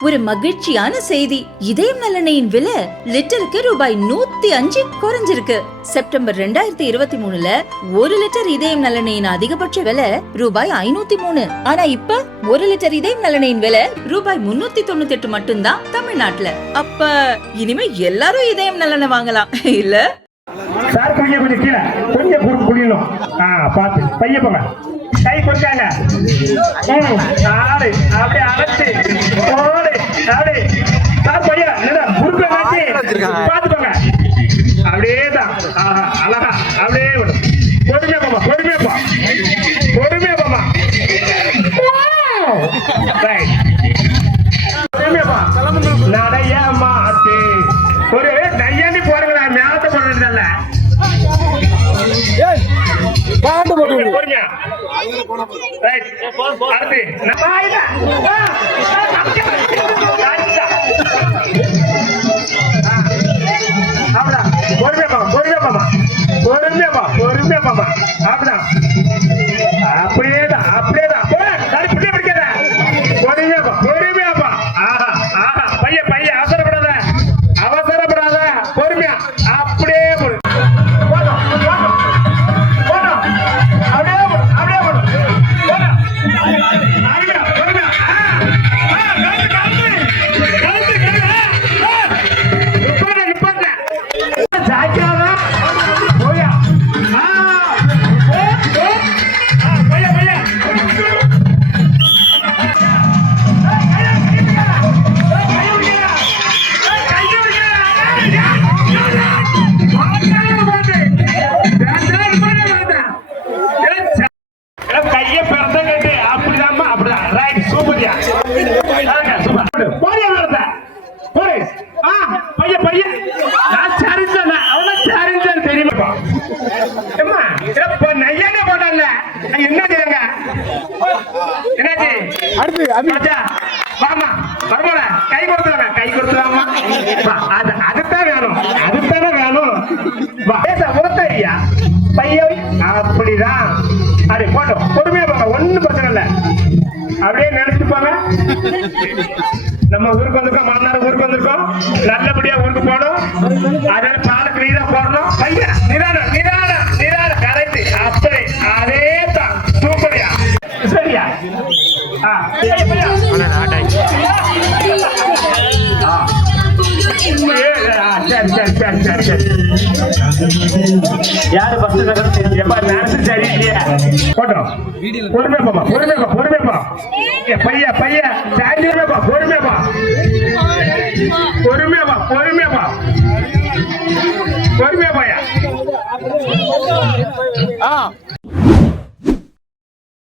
ஒரு மகிழ்ச்சியான செய்தி. இதயம் நல்லெண்ணெயின் விலை லிட்டருக்கு ரூபாய் 105 குறைஞ்சிருக்கு. செப்டம்பர் 2023ல 1 லிட்டர் இதயம் நல்லெண்ணெயின் அதிகபட்ச விலை ரூபாய் 503. ஆனா இப்ப 1 லிட்டர் இதயம் நல்லெண்ணெயின் விலை ரூபாய் 398 மட்டும்தான் தமிழ்நாட்டுல. அப்ப இனிமே எல்லாரும் இதயம் நல்லெண்ணெய் வாங்கலாம் இல்ல? சார் கொஞ்சம் கீழே கொஞ்சம் குடிக்கணும். பாத்து பைய போங்க, கை கொடுக்காங்க, ஆடு அப்படியே அழைச்சு ஓடு அப்படி சார் பையா குறுக்க வச்சு பாத்துக்கோங்க. அப்படியேதான் அழகா அப்படியே விடும். பொறுமையா போமா, பொறுமையா போ, பொறுமையா போமா, பொறுமையா போ. நடைய மாட்டு ஒரு கையாண்டி போறீங்களா? மேலத்தை போடுறதுல பாட்டு போட்டு போறீங்க. ரைட், அடுத்து அப்படிதான் பொறுமையா பாமா, பொறுமையா பாமா, பொறுமையா பா, பொறுமையா பாமா. அப்படிதான் அப்படியேதான் அப்படியேதான் பிடிக்க பிடிக்காத. பொறுமையா பா, பொறுமையா பா. ஆஹா ஆஹா, பைய பைய அவசரப்படாத, அவசரப்படாத, பொறுமையா அப்படியே போடு. கை கொடுத்துவாங்க, கை கொடுத்துவாமா. அதுதான் வேணும், அதுதானே வேணும். உரத்தறியா பைய அப்படிதான். அப்படி போட்டோம், பொறுமையா போங்க, ஒண்ணும் பிரச்சனை இல்லை. அப்படியே நினைச்சிட்டு போங்க. நம்ம ஊருக்கு வந்திருக்கோம், மாமனார் ஊருக்கு வந்திருக்கோம், நல்லபடியா ஊருக்கு போகணும். அதனால பாலுக்கு நீரா போடணும். பையா நிதான நிதான நிதான கரைத்து அப்படி அதே தான். சூப்பரியா, சரியா? யாரு பஸ் சரி இல்லையா? போட்டோம், பொறுமையா போமா, பொறுமையா போ, பொறுமையா போ. பையா பையா சாயந்தரமே போ, பொறுமையா போ, பொறுமையா போ, பொறுமையா போ, பொறுமையா போயா.